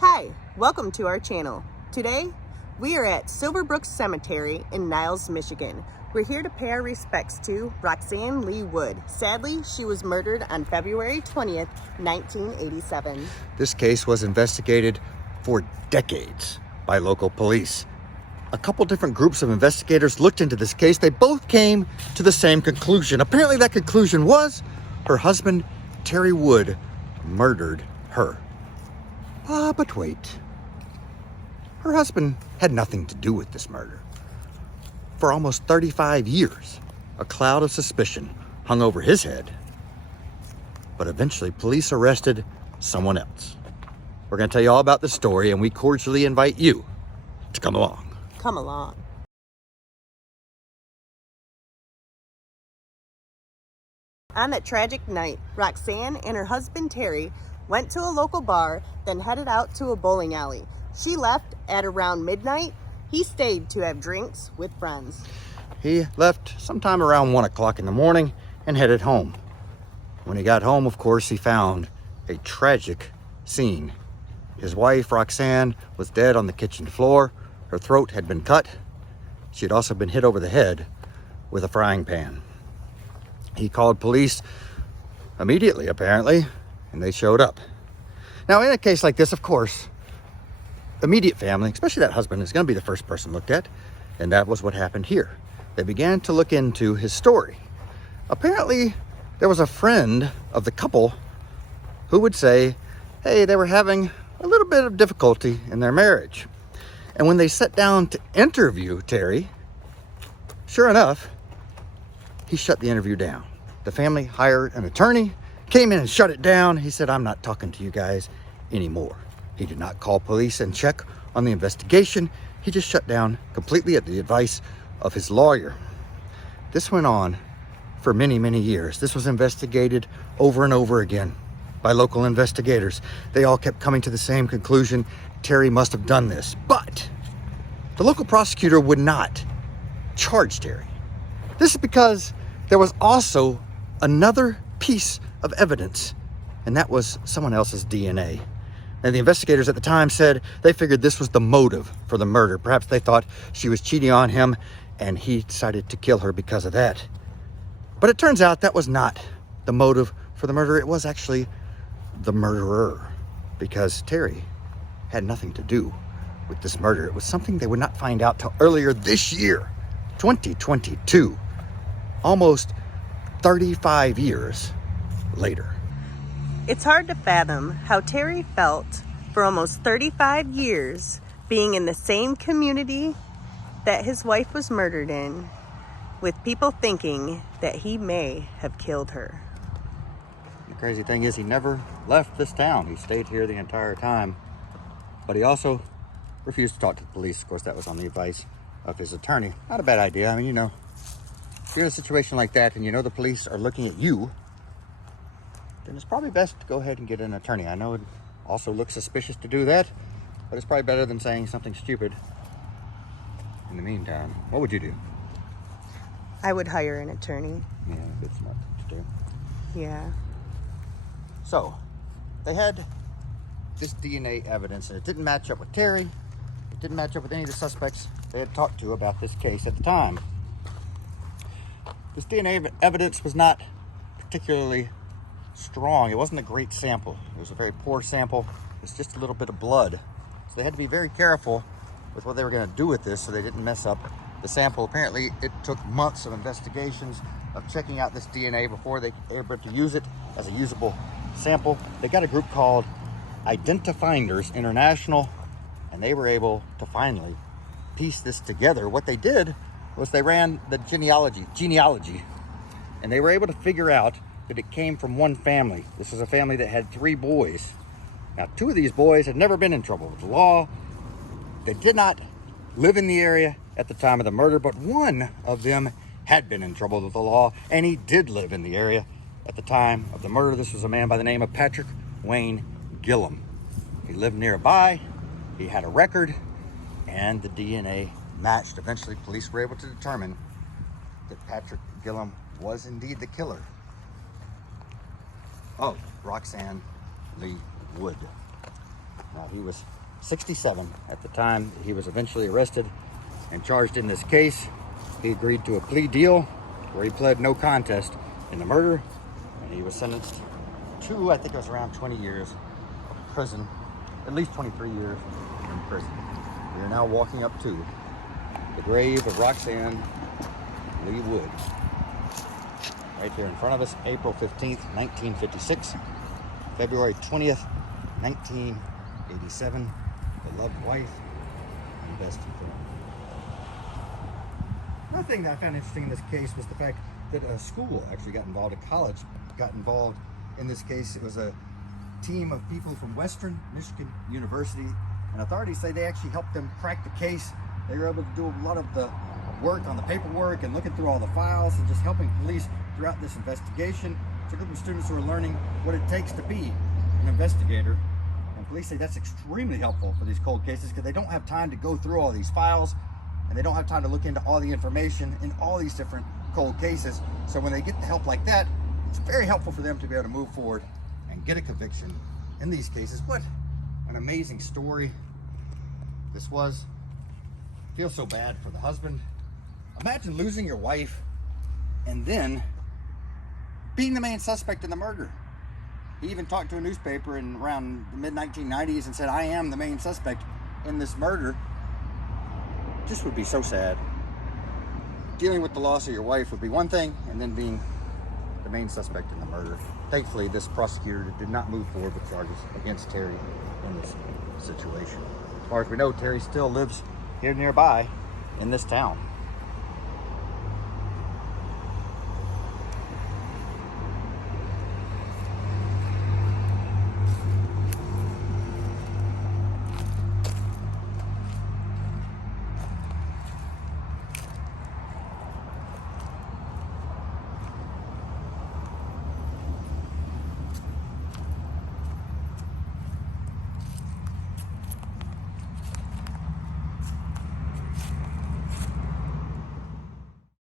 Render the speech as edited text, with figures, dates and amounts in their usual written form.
Hi, welcome to our channel. Today, we are at Silverbrook Cemetery in Niles, Michigan. We're here to pay our respects to Roxanne Lee Wood. Sadly, she was murdered on February 20th, 1987. This case was investigated for decades by local police. A couple different groups of investigators looked into this case. They both came to the same conclusion. Apparently that conclusion was her husband, Terry Wood, murdered her. But wait. Her husband had nothing to do with this murder. For almost 35 years, a cloud of suspicion hung over his head. But eventually, police arrested someone else. We're going to tell you all about the story, and we cordially invite you to come along. Come along. On that tragic night, Roxanne and her husband Terry went to a local bar, then headed out to a bowling alley. She left at around midnight. He stayed to have drinks with friends. He left sometime around 1 o'clock in the morning and headed home. When he got home, of course, he found a tragic scene. His wife, Roxanne, was dead on the kitchen floor. Her throat had been cut. She had also been hit over the head with a frying pan. He called police immediately, apparently, and they showed up. Now, in a case like this, of course, immediate family, especially that husband, is going to be the first person looked at, and that was what happened here. They began to look into his story. Apparently, there was a friend of the couple who would say, hey, they were having a little bit of difficulty in their marriage. And when they sat down to interview Terry, sure enough, he shut the interview down. The family hired an attorney, came in and shut it down. He said, I'm not talking to you guys anymore. He did not call police and check on the investigation. He just shut down completely at the advice of his lawyer. This went on for many, many years. This was investigated over and over again by local investigators. They all kept coming to the same conclusion. Terry must have done this. But the local prosecutor would not charge Terry. This is because there was also another piece of evidence, and that was someone else's DNA. And the investigators at the time said they figured this was the motive for the murder. Perhaps they thought she was cheating on him and he decided to kill her because of that. But it turns out that was not the motive for the murder. It was actually the murderer, because Terry had nothing to do with this murder. It was something they would not find out till earlier this year, 2022, almost 35 years later. It's hard to fathom how Terry felt for almost 35 years being in the same community that his wife was murdered in, with people thinking that he may have killed her. The crazy thing is he never left this town. He stayed here the entire time. But he also refused to talk to the police. Of course, that was on the advice of his attorney. Not a bad idea. I mean, if you're in a situation like that and you know the police are looking at you, then it's probably best to go ahead and get an attorney. I know it also looks suspicious to do that, but it's probably better than saying something stupid in the meantime. What would you do? I would hire an attorney. Yeah, good smart thing to do. Yeah. So, they had this DNA evidence, and it didn't match up with Terry. It didn't match up with any of the suspects they had talked to about this case at the time. This DNA evidence was not particularly strong. It wasn't a great sample. It was a very poor sample. It's just a little bit of blood. So they had to be very careful with what they were going to do with this so they didn't mess up the sample. Apparently, it took months of investigations of checking out this DNA before they were able to use it as a usable sample. They got a group called Identifinders International, and they were able to finally piece this together. What they did was they ran the genealogy, and they were able to figure out that it came from one family. This is a family that had 3 boys. Now, 2 of these boys had never been in trouble with the law. They did not live in the area at the time of the murder, but one of them had been in trouble with the law, and he did live in the area at the time of the murder. This was a man by the name of Patrick Wayne Gillum. He lived nearby, he had a record, and the DNA matched. Eventually, police were able to determine that Patrick Gillum was indeed the killer of Roxanne Lee Wood. Now, he was 67 at the time he was eventually arrested and charged in this case. He agreed to a plea deal where he pled no contest in the murder, and he was sentenced to, I think it was around 20 years of prison, at least 23 years in prison. We are now walking up to the grave of Roxanne Wood. Right there in front of us, April 15th, 1956, February 20th, 1987, beloved wife and best friend. Another thing that I found interesting in this case was the fact that a school actually got involved, a college got involved in this case. It was a team of people from Western Michigan University, and authorities say they actually helped them crack the case. They were able to do a lot of the work on the paperwork and looking through all the files and just helping police throughout this investigation. It's a group of students who are learning what it takes to be an investigator, and police say that's extremely helpful for these cold cases because they don't have time to go through all these files, and they don't have time to look into all the information in all these different cold cases. So when they get the help like that, it's very helpful for them to be able to move forward and get a conviction in these cases. What an amazing story this was. I feel so bad for the husband. Imagine losing your wife and then being the main suspect in the murder. He even talked to a newspaper in around the mid-1990s and said, "I am the main suspect in this murder." This would be so sad. Dealing with the loss of your wife would be one thing, and then being the main suspect in the murder. Thankfully, this prosecutor did not move forward with charges against Terry in this situation. As far as we know, Terry still lives here nearby in this town.